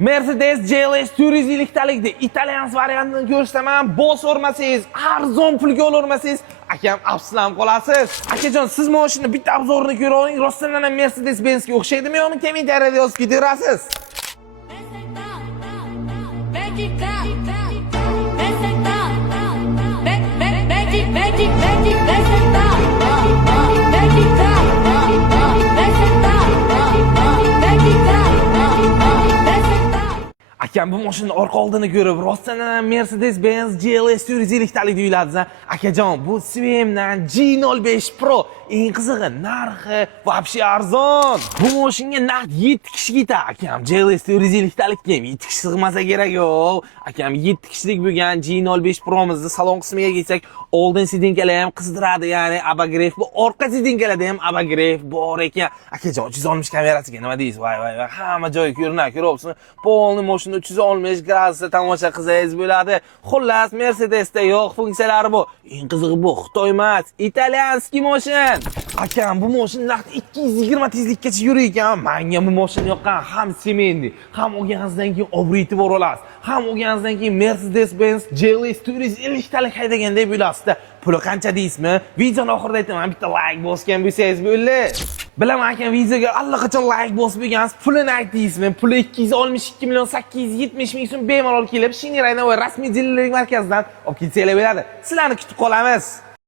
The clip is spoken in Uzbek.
Mercedes GLS 400 talikda italyan variantini ko'rsataman. Boss o'rmasangiz, arzon pulga olormasangiz, akam afsuslanib qolasiz. Akajon, siz mashina bitta obzorini ko'ra oling. Rostdan ham Mercedes Benzga o'xshaydimi yo'qmi? Kommentariyada yozib ketaverasiz. Akam bu mashinaning orqa oldini ko'rib, rostdan ham Mercedes-Benz GLS 450 talik deyiladi. Akajon, bu Swemdan G05 Pro eng qizig'i narxi вообще arzon. Bu mashinaga naqd 7 kishi ketadi. Akam GLS 450 talikka ham 7 kishi sig'masa kerak yo'q. Akam 7 kishilik bo'lgan G05 Pro'mizni salon qismiga kelsak, oldin sidinkalar ham qizdiradi, ya'ni abagrev. Bu orqa sidinkalarda ham abagrev bor ekan. Akajon, 360 kamerasiga nima deysiz? Voy, hamma joyi ko'rinadi. Polni mashina 360 gradusda tomosha qilsangiz bo'ladi. Xullas, Mercedesda yo'q funksiyalari bu. Eng qizig'i bu Xitoy emas, italyanskiy mashina. Akam, bu mashina naqd 220 tezlikgacha yurayotgan. Menga bu mashina yoqqan, ham semenli, ham olganingizdan keyin obritib olasiz. Ham olganingizdan keyin Mercedes-Benz GLS 450 talik haydagan deb o'ylasizda. Puli qancha deysizmi? Videoni oxirida aytaman, bitta like bosgan bo'lsangiz bo'ldi. Bilaman akam, videoga allaqachon like bosib bo'lgansiz, pulini aytdingizmi? Puli 262 million 870 ming so'm bemalol kelib, Shinirayna va rasmiy dillering markazidan olib kelsanglar bo'ladi. Sizlarni kutib qolamiz.